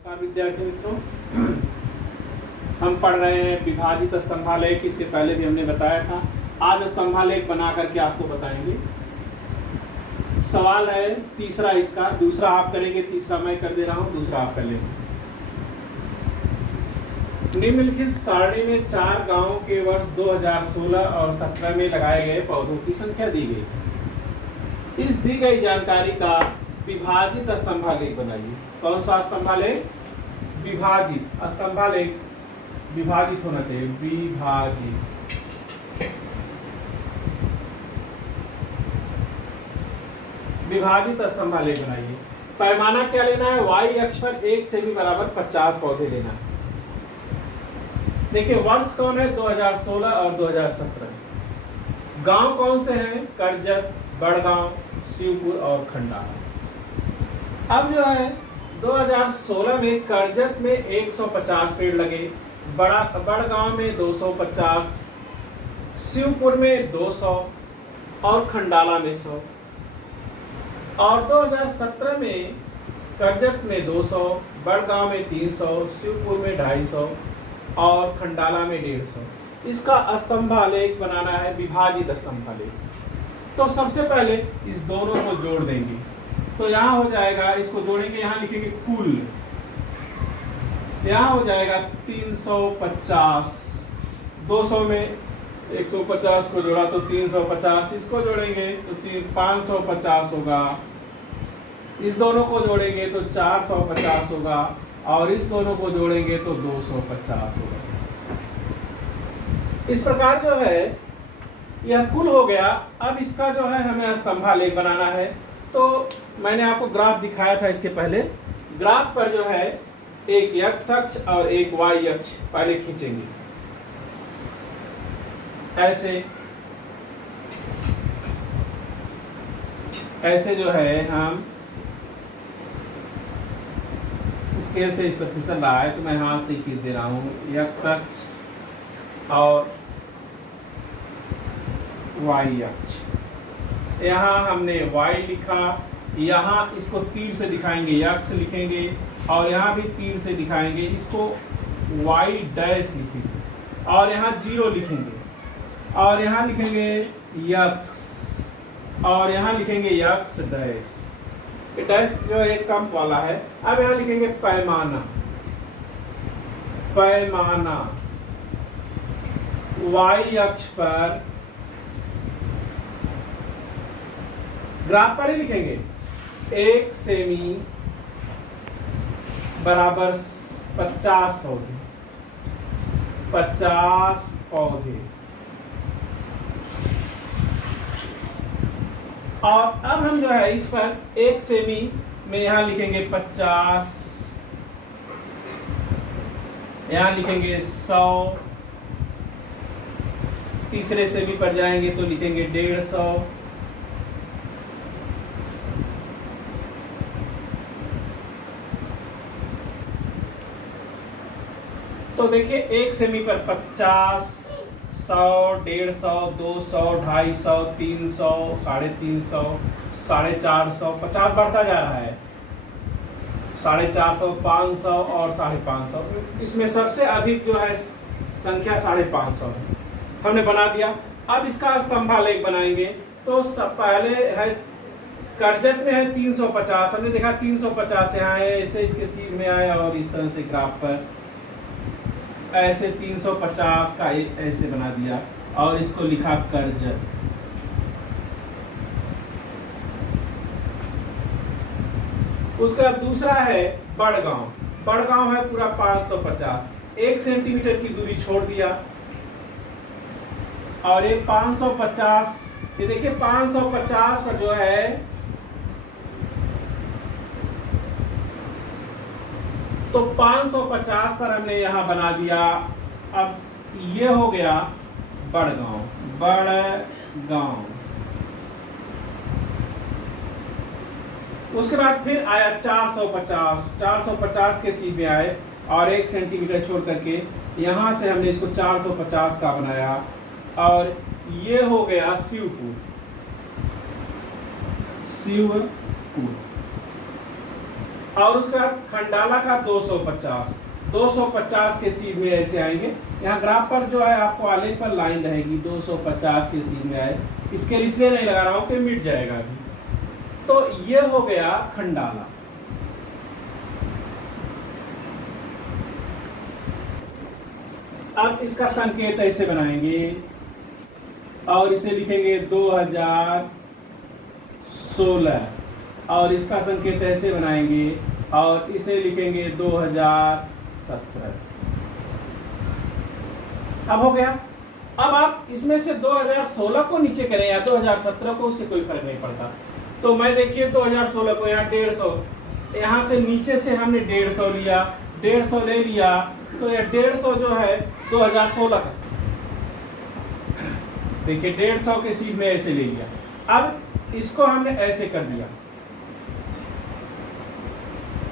नमस्कार विद्यार्थी मित्रों, हम पढ़ रहे हैं विभाजित स्तंभालेख। इससे पहले भी हमने बताया था। आज स्तंभालेख बना करके आपको बताएंगे। सवाल है तीसरा, इसका दूसरा आप करेंगे, तीसरा मैं कर दे रहा हूं, दूसरा आप कर लेंगे। निम्नलिखित सारणी में 4 गांवों के वर्ष 2016 और 17 में लगाए गए पौधों की संख्या दी गई। इस दी गई जानकारी का विभाजित स्तंभालेख बनाइए। कौन सा स्तंभालेख? विभाजित स्तंभालेख। विभाजित होना चाहिए, विभाजित। विभाजित स्तंभालेख बनाइए। पैमाना क्या लेना है? वाई अक्ष पर 1 सेमी बराबर 50 पौधे लेना है। देखिए वर्ष कौन है? 2016 और 2017। गांव कौन से हैं? करजत, बड़गांव, शिवपुर और खंडाला। अब जो है 2016 में करजत में 150 पेड़ लगे, बड़गांव में 250, शिवपुर में 200 और खंडाला में 100। और 2017 में करजत में 200, बड़गांव में 300, शिवपुर में 250 और खंडाला में 150। इसका स्तंभालेख बनाना है, विभाजित स्तंभालेख। तो सबसे पहले इस दोनों को जोड़ देंगे। तो यहाँ हो जाएगा, इसको जोड़ेंगे, यहाँ लिखेंगे कुल। यहाँ हो जाएगा 350। 200 में 150 को जोड़ा तो 350, इसको जोड़ेंगे तो 550 होगा। इस दोनों को जोड़ेंगे तो 450 होगा और इस दोनों को जोड़ेंगे तो 250 होगा। इस प्रकार जो है यह कुल हो गया। अब इसका जो है हमें स्तंभालेख बनाना है। तो मैंने आपको ग्राफ दिखाया था इसके पहले। ग्राफ पर जो है एक एक्स अक्ष और एक वाई अक्ष पहले खींचेंगे, ऐसे जो है हम स्केल से इस पर फिसल रहा है तो मैं हाथ से खींच दे रहा हूँ। एक्स अक्ष और वाई अक्ष। यहाँ हमने y लिखा, यहाँ इसको तीर से दिखाएंगे, x लिखेंगे और यहाँ भी तीर से दिखाएंगे, इसको y डैश लिखेंगे और यहाँ 0 लिखेंगे और यहाँ लिखेंगे x और यहाँ लिखेंगे x डैश। डैश जो एक कम वाला है। अब यहाँ लिखेंगे पैमाना। पैमाना y अक्ष पर, ग्राफ पर ही लिखेंगे, 1 सेमी बराबर 50 पौधे। 50 पौधे। और अब हम जो है इस पर 1 सेमी में यहाँ लिखेंगे 50, यहाँ लिखेंगे 100, तीसरे सेमी पर जाएंगे तो लिखेंगे 150। तो देखिए 1 सेमी पर 50, 100, 150, 200, 250, 300, 350, 450, 50 बढ़ता जा रहा है। 450 तो 500 और 550। इसमें सबसे अधिक जो है संख्या 550 है। हमने बना दिया। अब इसका स्तंभालेख बनाएंगे। तो सब पहले है करजत में है 350। हमने देखा 350 यहाँ है, ऐसे इसके सिर में आया और इस तरह से ग्राफ पर ऐसे 350 का ऐसे बना दिया और इसको लिखा करजत। उसका दूसरा है बड़गांव। बड़गांव है पूरा 550, 1 सेंटीमीटर की दूरी छोड़ दिया और एक 550। ये देखिए 550 पर जो है तो 550 पर हमने यहाँ बना दिया। अब ये हो गया बड़गांव। बड़गांव। उसके बाद फिर आया 450। 450 के सीध में आए और 1 सेंटीमीटर छोड़ करके यहाँ से हमने इसको 450 का बनाया और ये हो गया शिवपुर। शिवपुर। और उसके बाद खंडाला का 250, 250 के सीध में ऐसे आएंगे। यहाँ ग्राफ पर जो है आपको आलेख पर लाइन रहेगी 250 के सीध में आए, इसके इसलिए नहीं लगा रहा हूँ कि मिट जाएगा अभी। तो ये हो गया खंडाला। अब इसका संकेत ऐसे बनाएंगे और इसे लिखेंगे 2016, और इसका संकेत ऐसे बनाएंगे और इसे लिखेंगे 2017। अब हो गया। अब आप इसमें से 2016 को नीचे करें या 2017 को, उससे कोई फर्क नहीं पड़ता। तो मैं देखिए 2016 को यहाँ 150, यहाँ से नीचे से हमने 150 लिया, 150 ले लिया, तो ये 150 जो है 2016 का, देखिए 150 के सीध में ऐसे ले लिया। अब इसको हमने ऐसे कर दिया,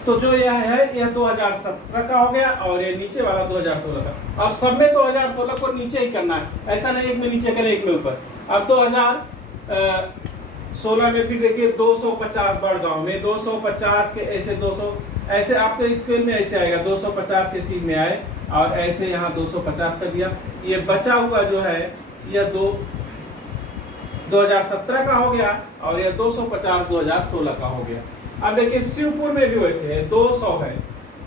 तो जो यह है यह 2017 का हो गया और ये नीचे वाला 2016 का। अब सब में 2016 को नीचे ही करना है, ऐसा नहीं एक में नीचे करें एक में ऊपर। अब 2016 में फिर देखिए 250 बड़गांव में 250 के ऐसे 200 ऐसे आपके स्केल में ऐसे आएगा, 250 के सीध में आए और ऐसे यहाँ 250 कर दिया। ये बचा हुआ जो है यह 2017 का हो गया और यह 250 2016 का हो गया। अब देखिए शिवपुर में भी वैसे है, 200 है,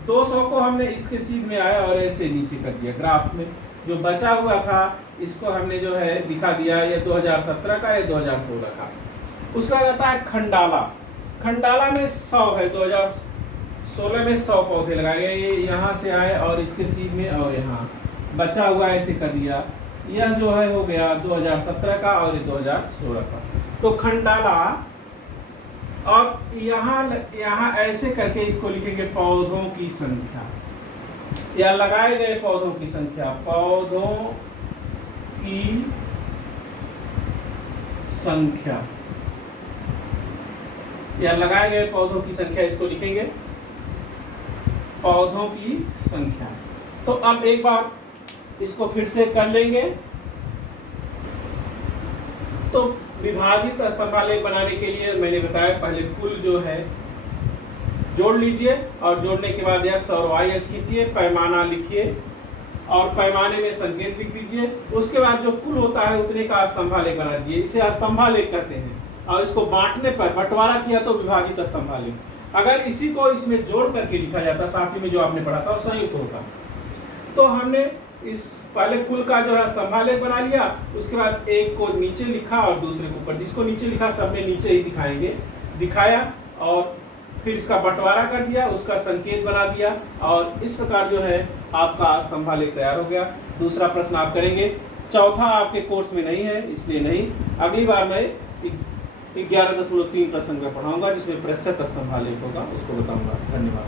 200 को हमने इसके सीध में आया और ऐसे नीचे कर दिया। ग्राफ में जो बचा हुआ था इसको हमने जो है दिखा दिया, ये 2017 का, ये 2016 का। उसका आता है खंडाला। खंडाला में 100 है, 2016 में 100 पौधे लगाए गए, ये यहाँ से आए और इसके सीध में और यहाँ बचा हुआ ऐसे कर दिया। यह जो है हो गया 2017 का और ये 2016 का। तो खंडाला, और यहाँ ऐसे करके इसको लिखेंगे पौधों की संख्या या लगाए गए पौधों की संख्या, पौधों की संख्या या लगाए गए पौधों की संख्या, इसको लिखेंगे पौधों की संख्या। तो अब एक बार इसको फिर से कर लेंगे। तो विभाजित स्तंभालेख बनाने के लिए मैंने बताया पहले कुल जो है जोड़ लीजिए और जोड़ने के बाद x और y खींचिए, पैमाना लिखिए और पैमाने में संकेत लिख दीजिए। उसके बाद जो कुल होता है उतने का स्तंभालेख बना दीजिए, इसे स्तंभालेख कहते हैं। और इसको बांटने पर बंटवारा किया तो विभाजित स्तंभालेख। अगर इसी को इसमें जोड़ करके लिखा जाता साथ ही में जो आपने पढ़ा था संयुक्त होता। तो हमने इस पहले कुल का जो है स्तंभालेख बना लिया, उसके बाद एक को नीचे लिखा और दूसरे को ऊपर। जिसको नीचे लिखा सब में नीचे ही दिखाएंगे, दिखाया और फिर इसका बंटवारा कर दिया, उसका संकेत बना दिया और इस प्रकार जो है आपका स्तंभालेख तैयार हो गया। दूसरा प्रश्न आप करेंगे, चौथा आपके कोर्स में नहीं है इसलिए नहीं, अगली बार मैं 11.3 प्रश्न में पढ़ाऊंगा जिसमें प्रतिशत स्तंभालेख होगा, उसको बताऊंगा। धन्यवाद।